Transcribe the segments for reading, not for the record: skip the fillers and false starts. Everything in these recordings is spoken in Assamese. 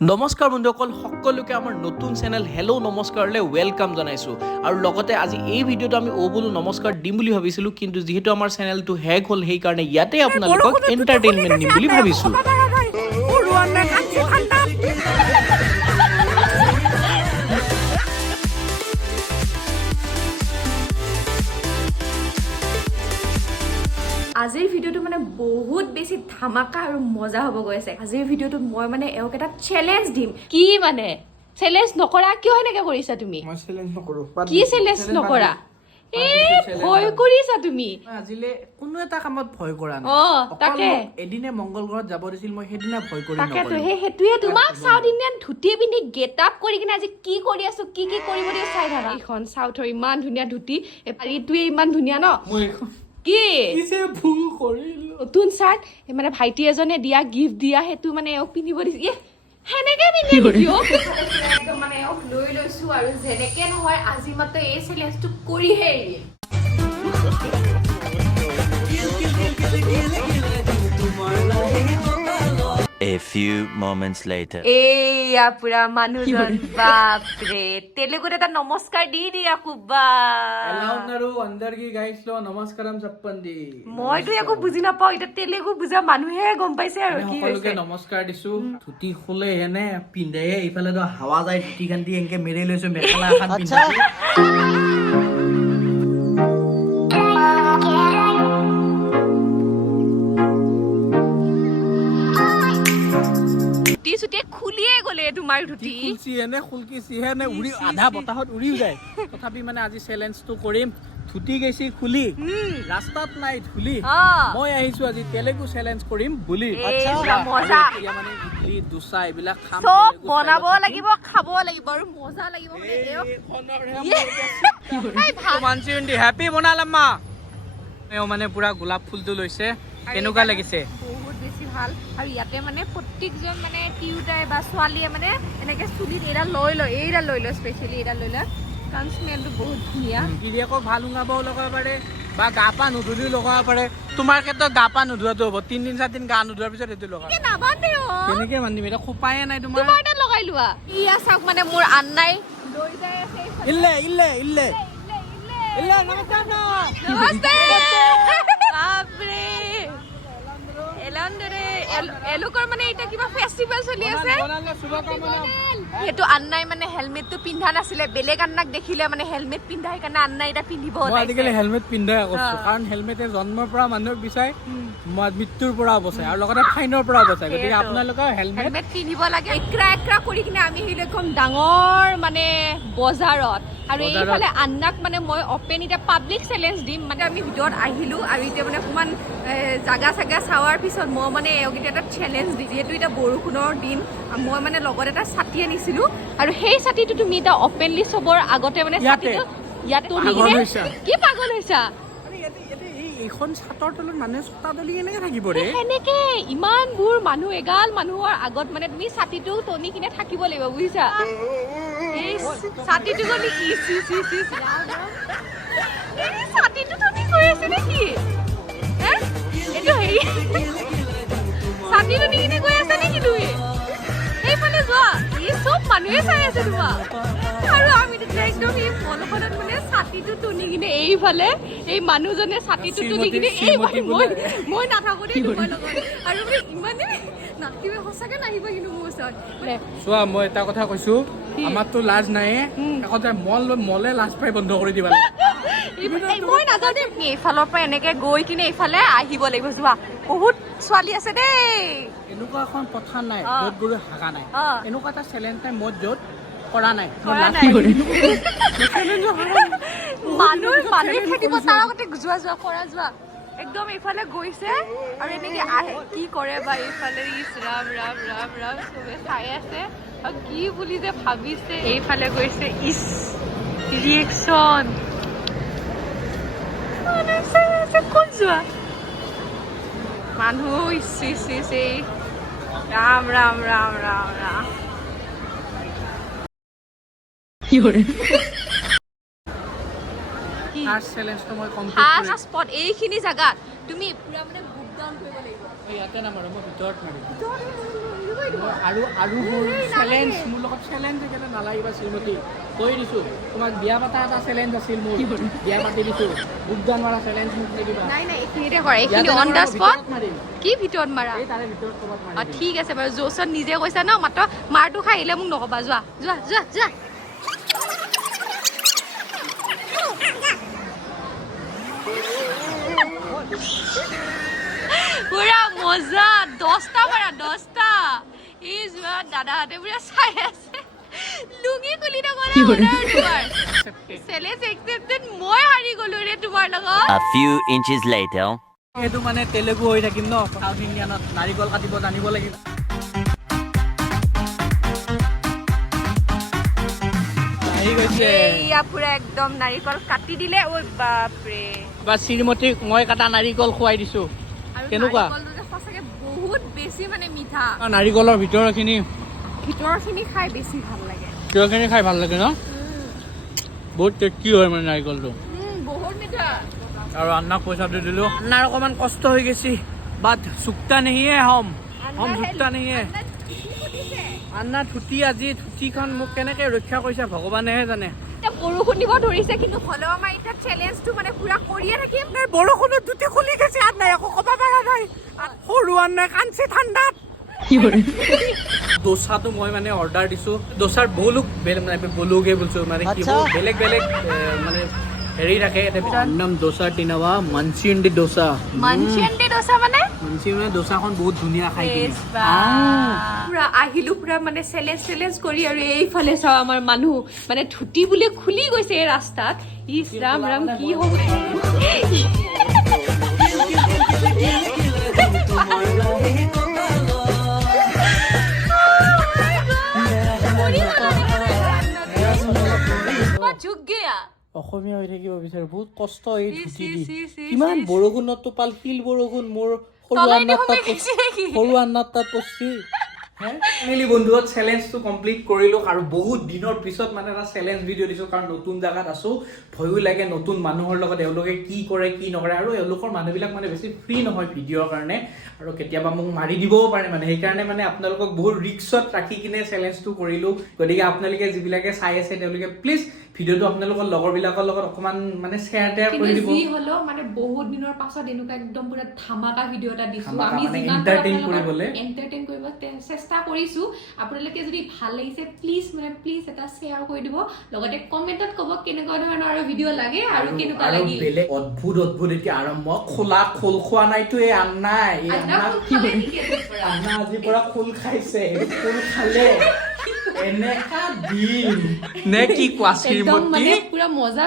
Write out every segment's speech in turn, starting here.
নমস্কাৰ বন্ধুসকল সকলোকে আমাৰ নতুন চেনেল হেল্ল' নমস্কাৰলৈ ৱেলকাম জনাইছোঁ আৰু লগতে আজি এই ভিডিঅ'টো আমি বোলো নমস্কাৰ দিম বুলি ভাবিছিলোঁ কিন্তু যিহেতু আমাৰ চেনেলটো হেক হ'ল সেইকাৰণে ইয়াতে আপোনালোকক এণ্টাৰটেইনমেণ্ট দিম বুলি ভাবিছোঁ। আজিৰ ভিডিঅ'টো মানে বহুত বেছি ধামাকা আৰু মজা হ'ব গৈ আছে। আজিৰ ভিডিঅ'টোত মই মানে এওক এটা চেলেঞ্জ দিম। কি মানে চেলেঞ্জ নকৰা কিয় এনেকৈ কৰিছা তুমি? মই চেলেঞ্জ নকৰো। কি চেলেঞ্জ নকৰা? ভয় কৰিছা তুমি? আজিলে কোনো এটা কামত ভয় কৰা নাই। তাকে এদিনে মংগল গ্ৰহত যাব দিছিল মই সেইদিনা ভয় কৰি নকৰো। তাকেতো সেইটোৱে তোমাক সাউথ ইণ্ডিয়ান ধুতি পিন্ধি গেট আপ কৰি কিনে আজি কি কৰি আছো কি কৰিব দিয়ে চাই থাকা। এইখন সাউথৰ ইমান ধুনীয়া ধুতি এইটোৱে ইমান ধুনীয়া ন। মই কি ভুল কৰিলো নতুন চাৰ্ট মানে ভাইটি এজনে দিয়া গিফ্ট দিয়া সেইটো মানে এওক পিন্ধিব দিছে সেনেকে পিন্ধি একদম মানে এওক লৈ লৈছো আৰু যেনেকে নহয় আজি মাত্ৰ এই চেলেঞ্জটো কৰিহে এৰিম। A few moments later. এয়া পুৰা মানুহজন বাপৰে তেলেগুত এটা নমস্কাৰ দি দিয়া কুবা ఎలాఉన్నారు అందరికీ గైస్ లో నమస్కారం చెప్పండి। মইতো একো বুজি নাপাওঁ এতিয়া তেলেগু বুজা মানুহে গম পাইছে আৰু কি সকলোকে নমস্কাৰ দিছো। ধুতি খুলে এনে পিন্ধে ইফালে তো হাৱা যায় ধুতি খান দি এনেকে মেৰি লৈছো মেখেলা এখন পিন্ধিছো। খুলিয়ে গলে তোমাৰ ধুতি উৰি আধা বতাহত উৰিও যায় তথাপি মানে আজি চেলেঞ্জটো কৰিম। ধুতি গেছি খুলি ৰাস্তাত নাই ধুলি মই আহিছো আজি তেলেগু চেলেঞ্জ কৰিম বুলি। মানে ইডলি দোচা এইবিলাক খাম চব বনাব লাগিব খাব লাগিব আৰু মজা লাগিব মানে হেপী বনালাম্মা এও মানে পুৰা গোলাপ ফুলটো লৈছে কেনেকুৱা লাগিছে? বহুত বেছি ভাল আৰু ইয়াতে মানে প্ৰত্যেকজন মানে তিউটাই বা ছোৱালীয়ে মানে এনেকে চুলিত এইডাল লৈ লয় স্পেচিয়েলি এইডাল লৈ লয় কাৰণ স্মেলটো বহুত ধুনীয়া। গিৰিয়েকক ভাল উঙাবও লগাব পাৰে বা গা পা নুধুলিও লগাব পাৰে। তোমাৰ ক্ষেত্ৰত গা পা নুধুৱাটো হ'ব 3 দিন 4 দিন গা নুধুৱাৰ পিছত এইটো লগাব কেনেকে বান্ধিম এতিয়া খোপায়ে নাই তোমাৰ এটা লগাই লোৱা। ইয়া চাওক মানে মোৰ আন্নাই লৈ যাই আছে ইল্লে নমস্তে বাপৰে এলোকৰ মানে এটা কিবা ফেষ্টিভেল চলি আছে সেইটো আন্নাই মানে হেলমেটটো পিন্ধা নাছিলে বেলেগ আন্নাক দেখিলে মানে হেলমেট পিন্ধা সেইকাৰণে আন্নাই এটা পিন্ধিব আজিকালি হেলমেট পিন্ধাই কৈছো কাৰণ হেলমেটে জন্মৰ পৰা মানুহক বিচাই মৃত্যুৰ পৰা বচাই আৰু লগতে ফাইনৰ পৰা বচাই। গতিকে আপোনালোকে হেলমেট পিন্ধিব লাগে। একৰা কৰি কিনে আমি আহিলো একদম ডাঙৰ মানে বজাৰত আৰু এইফালে আন্নাক মানে মই অপেন এতিয়া পাব্লিক চেলেঞ্জ দিম। মানে আমি ভিতৰত আহিলো আৰু এতিয়া মানে অকণমান জাগা চাৱাৰ পিছত মই মানে এতিয়া এটা চেলেঞ্জ দি যিহেতু এতিয়া বৰষুণৰ দিন মই মানে লগত এটা ছাতি আনিছিলো আৰু সেই ছাতিটো তুমি এতিয়া অপেনলি চবৰ আগতে মানে ছাতিটো ইয়াত কি পাগল হৈছা এইখন ছাতৰ তলত মানুহে ছটা দলি এনেকে থাকিব ৰে সেনেকে ইমানবোৰ মানুহ এগাল মানুহৰ আগত মানে তুমি ছাতিটো টনি কিনে থাকিব লাগিব বুজিছা। এই ছাতিটো গলি ছাতিটো টনি কৰি আছে নেকি এইটো হেৰি ছাতিটো নি কিনে গৈ আছা নেকি তুমি সেইফালে যোৱা এই চব মানুহে চাই আছে তোমাক আৰু আমি একদম এই মলখনত মানে ছাতিটো টনি কিনে এইফালে এই মানুহজনে ছাতিটো টনি কিনে এই মই নাথাকো দেই তোমাৰ লগত আৰু ইমানে নাতিবে সঁচাকে নাহিব কিন্তু মোৰ ওচৰত চোৱা মই এটা কথা কৈছো আমাৰতো লাজ নাই একতে মলে লাজ পাই বন্ধ কৰি দিবা মই নাযাওঁ দেই এইফালৰ পৰা এনেকে গৈ কিনে এইফালে আহিব লাগিব যোৱা বহুত ছোৱালী আছে দেই এনেকুৱা এখন পথাৰ নাই য'ত গৰু হাগা নাই এনেকুৱা এটা চেলেঞ্জ নাই মই য'ত কৰা নাই মানুহে থাকিব তাৰ আগতে যোৱা কৰা একদম এইফালে গৈছে আৰু এনেকে আহে কি কৰে বা এইফালে ৰাম চবে চাই আছে আৰু কি বুলি যে ভাবিছে এইফালে গৈছে ৰিয়েকশ্যন ক'ত যোৱা মানুহ ৰাম কি কৰে এইখিনি জাগাত তুমি পুৰা মানে বুক ডাউন কৰিব লাগিব। ইয়াতে নামাৰো মই ভিতৰত মাৰিম আৰু চেলেঞ্জ মোৰ লগত চেলেঞ্জ একেবাৰে নালাগিবা শ্ৰীমতী কৈ দিছোঁ তোমাক বিয়া পাতা এটা চেলেঞ্জ আছিল মোৰ বিয়া পাতি দিছোঁ বুকদান মাৰা চেলেঞ্জ মোক নিদিবা নাই এইখিনিতে কৰা এইখিনি অন দা স্পট কি ভিতৰত মাৰা এই তাৰে ভিতৰত ক'ৰবাত মাৰি ঠিক আছে বাৰু জোচত নিজে কৈছা ন মাত্ৰ মাৰটো খাই আহিলে মোক নক'বা যোৱা যোৱা যোৱা যোৱা পুৰা মজা 10টা মাৰা 10টা এই যোৱা দাদাহঁতে পুৰা চাই আছে লুঙি খুলি নগ'লা তোমাৰ চেলেঞ্জ একচেপ্টেড মই হাৰি গ'লো ৰে তোমাৰ লগত A few inches later. এইটো মানে তেলেগু হৈ থাকিম ন সাউথ ইণ্ডিয়ানত নাৰিকল কাটিব জানিব লাগিব আহি গৈছে এয়া পুৰা একদম নাৰিকল কাটি দিলে ঐ বাপৰে বা শ্ৰীমতীক মই কাটা নাৰিকল খুৱাই দিছোঁ কেনেকুৱা সঁচাকে বহুত বেছি মানে মিঠা নাৰিকলৰ ভিতৰখিনি খাই বেছি ভাল লাগে ভিতৰখিনি খাই ভাল লাগে ন বহুত টেষ্টি হয় মানে নাৰিকলটো বহুত মিঠা আৰু আন্নাক পইচাটো দিলোঁ আন্নাৰ অকণমান কষ্ট হৈ গৈছে বাট চুক্তা নেহিয়ে হম চুক্তা নেহিয়ে আন্না ধুতি আজি ধুতিখন মোক কেনেকৈ ৰক্ষা কৰিছে ভগৱানেহে জানে এতিয়া বৰষুণ দিব ধৰিছে কিন্তু হ'লেও আমাৰ এতিয়া চেলেঞ্জটো মানে পুৰা কৰিয়ে থাকিম বৰষুণত ধুতি খুলি গৈছে আন্নাই একো ক'ব পৰা নাই সৰু আন্নাই কান্দছে ঠাণ্ডাত দোচাটো মই মানে অৰ্ডাৰ দিছোঁ দোচাৰ বলুগে বলছোঁ মানে কি বেলেগ বেলেগ মানে হেৰি থাকে নাম দোচা টিনাৱা মানচিণ্ডি দোচা মানে দোচাখন বহুত ধুনীয়া খাই পুৰা আহিলো পুৰা মানে চেলেঞ্জ কৰি আৰু এইফালে চাওঁ আমাৰ মানুহ মানে ধুতি বুলি খুলি গৈছে এই ৰাস্তাত ইছ ৰাম ৰাম কি হ'ব অসমীয়া হৈ থাকিব বিচাৰো বহুত কষ্ট এই ধুতি দি কিমান বৰষুণত টোপাল শিল বৰষুণ মোৰ সৰু আন্নাৰ তাত পচি ফেমিলি বন্ধুত চেলেঞ্জটো কমপ্লিট কৰিলোঁ আৰু বহুত দিনৰ পিছত মানে এটা চেলেঞ্জ ভিডিঅ' দিছোঁ কাৰণ নতুন জেগাত আছোঁ ভয়ো লাগে নতুন মানুহৰ লগত এওঁলোকে কি কৰে কি নকৰে আৰু এওঁলোকৰ মানুহবিলাক মানে বেছি ফ্ৰী নহয় ভিডিঅ'ৰ কাৰণে আৰু কেতিয়াবা মোক মাৰি দিবও পাৰে মানে সেইকাৰণে মানে আপোনালোকক বহুত ৰিক্সত ৰাখি কিনে চেলেঞ্জটো কৰিলোঁ গতিকে আপোনালোকে যিবিলাকে চাই আছে তেওঁলোকে প্লিজ ভিডিঅ'টো আপোনালোকৰ লগৰবিলাকৰ লগত অকণমান মানে শ্বেয়াৰ কৰি দিব যি হ'লেও মানে বহুত দিনৰ পাছত এনেকুৱা একদম পুৰা ধামাকা ভিডিঅ' এটা দিছোঁ আমি এণ্টাৰটেইন কৰিবলৈ এণ্টাৰটেইন কৰিব চেষ্টা কৰিছোঁ আপোনালোকে যদি ভাল লাগিছে প্লিজ এটা শ্বেয়াৰ কৰি দিব লগতে কমেণ্টত ক'ব কেনেকুৱা ধৰণৰ আৰু ভিডিঅ' লাগে আৰু কেনেকুৱা লাগে বেলেগ অদ্ভুত এতিয়া আৰম্ভ খোল খোৱা নাইতো এই আন্নাই আন্না আজিৰ পৰা খোল খাইছে খোল খালে এনেকা দিন নে কি কোৱা শ্ৰীমতী পুৰা মজা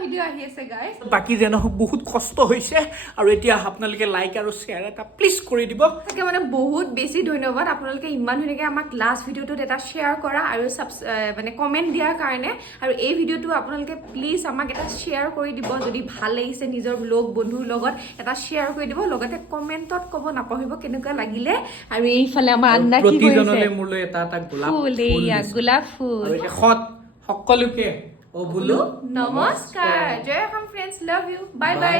ভিডিঅ' আহি আছে গাইজ বাকী যে নহওক বহুত কষ্ট হৈছে আৰু এতিয়া আপোনালোকে লাইক আৰু শ্বেয়াৰ এটা প্লিজ কৰি দিব তাকে মানে বহুত বেছি ধন্যবাদ আপোনালোকে ইমান ধুনীয়াকৈ আমাক লাষ্ট ভিডিঅ'টোত এটা শ্বেয়াৰ কৰা আৰু মানে কমেণ্ট দিয়াৰ কাৰণে আৰু এই ভিডিঅ'টো আপোনালোকে প্লিজ আমাক এটা শ্বেয়াৰ কৰি দিব যদি ভাল লাগিছে নিজৰ লগ বন্ধুৰ লগত এটা শ্বেয়াৰ কৰি দিব লগতে কমেণ্টত ক'ব নাপাহৰিব কেনেকুৱা লাগিলে আৰু এইফালে আমাৰ আন্না কি কৰিছে মোলৈ এটা গোলাপ ফুল সকলোকে বোলো নমস্কাৰ জয় Assam friends love you bye by